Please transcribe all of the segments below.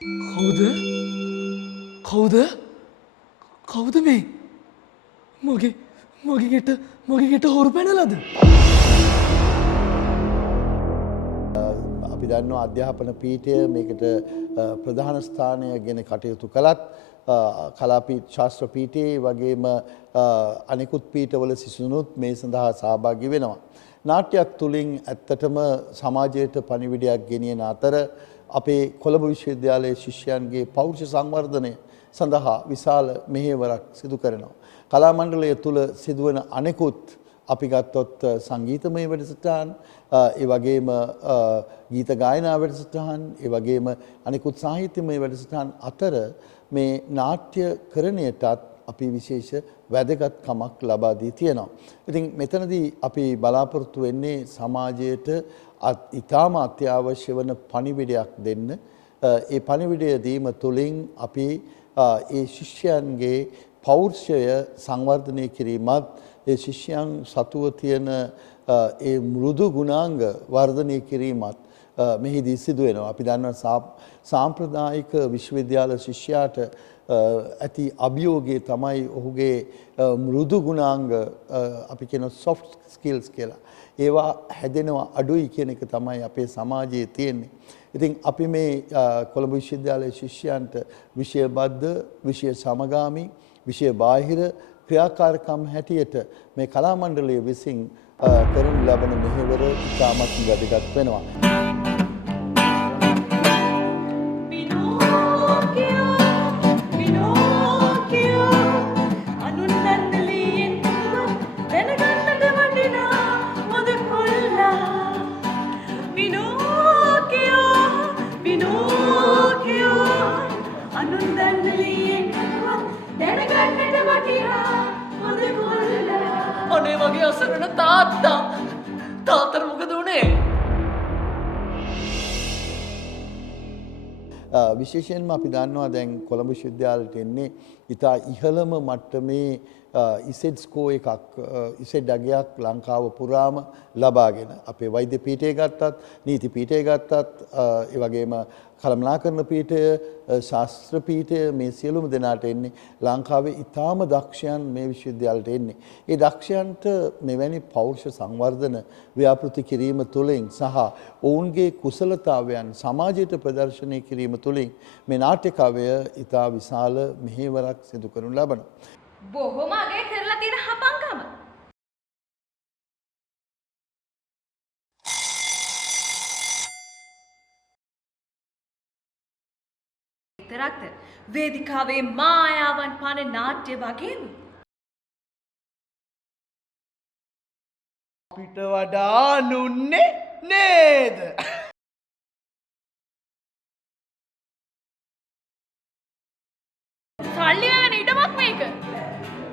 කවුද? කවුද? කවුද මේ? මගේ ගෙට හොරු පැනලාද? අපි දන්නවා අධ්‍යාපන පීඨය මේකට ප්‍රධාන ස්ථානයගෙන කටයුතු කළත් කලාපීඨ ශාස්ත්‍ර පීඨයේ වගේම අනෙකුත් පීඨවල සිසුනුත් මේ සඳහා සහභාගී වෙනවා. නාට්‍යයක් තුලින් ඇත්තටම සමාජයට පණිවිඩයක් ගෙනියන අතර අපේ කොළඹ විශ්වවිද්‍යාලයේ ශිෂ්‍යයන්ගේ පෞරුෂ සංවර්ධනය සඳහා විශාල මෙහෙවරක් සිදු කරනවා. කලා මණ්ඩලය තුල සිදුවන අනෙකුත් අපි ගත්තොත් සංගීතමය වැඩසටහන්, ඒ වගේම ගීත ගායනා වැඩසටහන්, ඒ වගේම අනෙකුත් සාහිත්‍යමය වැඩසටහන් අතර මේ නාට්‍යකරණයටත් අපි විශේෂ වැදගත්කමක් ලබා දී තියෙනවා. ඉතින් මෙතනදී අපි බලාපොරොත්තු වෙන්නේ සමාජයට ඉතාම අත්‍යවශ්‍ය වන පණිවිඩයක් දෙන්න. ඒ පණිවිඩය දීම තුළින් අපි ඒ ශිෂ්‍යයන්ගේ පෞරුෂය සංවර්ධනය කිරීමත්, ඒ ශිෂ්‍යයන් සතුව තියෙන ඒ මෘදු ගුණාංග වර්ධනය කිරීමත් මෙහිදී සිදු වෙනවා. අපි දන්නවා සාම්ප්‍රදායික විශ්වවිද්‍යාල ශිෂ්‍යයාට ඇති අභියෝගය තමයි ඔහුගේ මෘදු ගුණාංග, අපි කියන soft skills කියලා. ඒවා හැදෙනවා අඩුයි කියන එක තමයි අපේ සමාජයේ තියෙන්නේ. ඉතින් අපි මේ කොළඹ විශ්වවිද්‍යාලයේ ශිෂ්‍යයන්ට විෂයබද්ධ, විෂය සමගාමී, විෂය බාහිර ක්‍රියාකාරකම් හැටියට මේ කලා මණ්ඩලය විසින් කරනු ලබන මෙහෙවර ඉතාමත් වැදගත් වෙනවා. අනේ මගේ අසරණ තාත්තට මොකද වුනේ? විශේෂයෙන්ම අපි දන්නවා දැන් කොළඹ විශ්වවිද්‍යාලයට එන්නේ ඉතා ඉහළම මට්ටමේ ඉසෙඩ් ස්කෝ එකක්, ඉසෙඩ් අගයක් ලංකාව පුරාම ලබාගෙන අපේ වෛද්‍ය පීඨය ගත්තත්, නීති පීඨය ගත්තත්, ඒ වගේම කළමනාකරණ පීඨය, ශාස්ත්‍ර පීඨය, මේ සියලුම දෙනාට එන්නේ ලංකාවේ ඉතාම දක්ෂයන් මේ විශ්වවිද්‍යාලයට එන්නේ. ඒ දක්ෂයන්ට මෙවැනි පෞරුෂ සංවර්ධන ව්‍යාපෘති කිරීම තුළින් සහ ඔවුන්ගේ කුසලතාවයන් සමාජයට ප්‍රදර්ශනය කිරීම තුළින් මේ නාට්‍යකවය ඉතා විශාල මෙහෙවරක් සිදු කරනු ලබනවා. බොහොම අගය කරලා තියෙන හපංකම. විතරක්ද වේදිකාවේ මායාවන් පාන නාට්‍ය වගේම අපිට වඩා නුන්නේ නේද? සල්ලි වෙන ඉඩමක් මේක.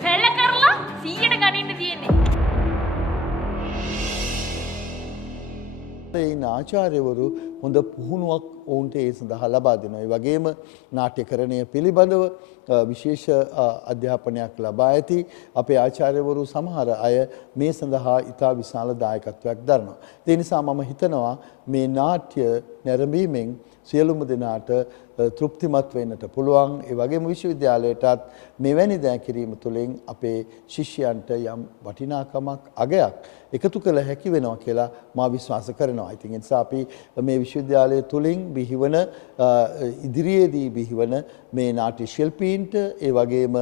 පැල්ල කරලා 100ට ගනින්න තියෙන්නේ. ඒ ආචාර්යවරු හොඳ පුහුණුවක් ඔවුන්ට ඒ සඳහා ලබා දෙනවා. ඒ වගේම නාට්‍යකරණය පිළිබඳව විශේෂ අධ්‍යාපනයක් ලබා ඇති අපේ ආචාර්යවරු සමහර අය මේ සඳහා ඉතා විශාල දායකත්වයක් දරනවා. ඒ නිසා මම හිතනවා මේ නාට්‍ය නැරඹීමෙන් සියලුම දෙනාට තෘප්තිමත් වෙන්නට පුළුවන්. ඒ වගේම විශ්වවිද්‍යාලයටත් මෙවැනි දෑ කිරීම තුළින් අපේ ශිෂ්‍යයන්ට යම් වටිනාකමක්, අගයක් එකතු කළ හැකි වෙනවා කියලා මා විශ්වාස කරනවා. ඉතින් ඒ නිසා අපි මේ විශ්වවිද්‍යාලය තුළින් බිහිවන ඉදිරියේදී බිහිවන මේ නාට්‍ය ශිල්පීන්ට, ඒ වගේම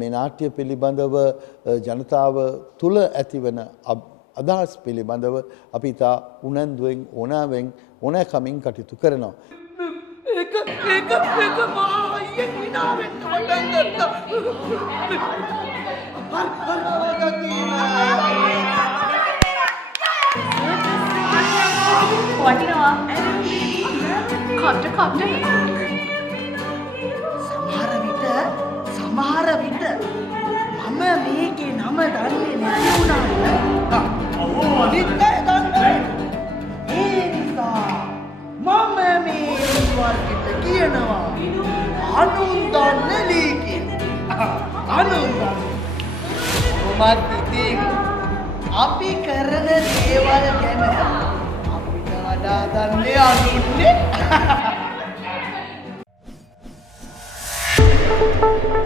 මේ නාට්‍ය පිළිබඳව ජනතාව තුළ ඇතිවන අදහස් පිළිබඳව අපි ඉතා උනන්දුවෙන්, ඕනෑවෙන්, ඕනෑකමින් කටයුතු කරනවා. ඒක මා අයියෙන් විනාවෙන් පටන් ගත්තා. වටිනවා. කට සමහර විට මම මේකේ නම දන්නේ නැති වුණාට අනිත් අය දන්නේ. ඒ නිසා මම මේ වර්ගෙට කියනවා අනුන් දන්නේ ලී කියලා. අනුන් දන්නේ. ඉතින් අපි කරන දේවල් ගැන අපිට වඩා දන්නේ අනුන්නේ. Thank you.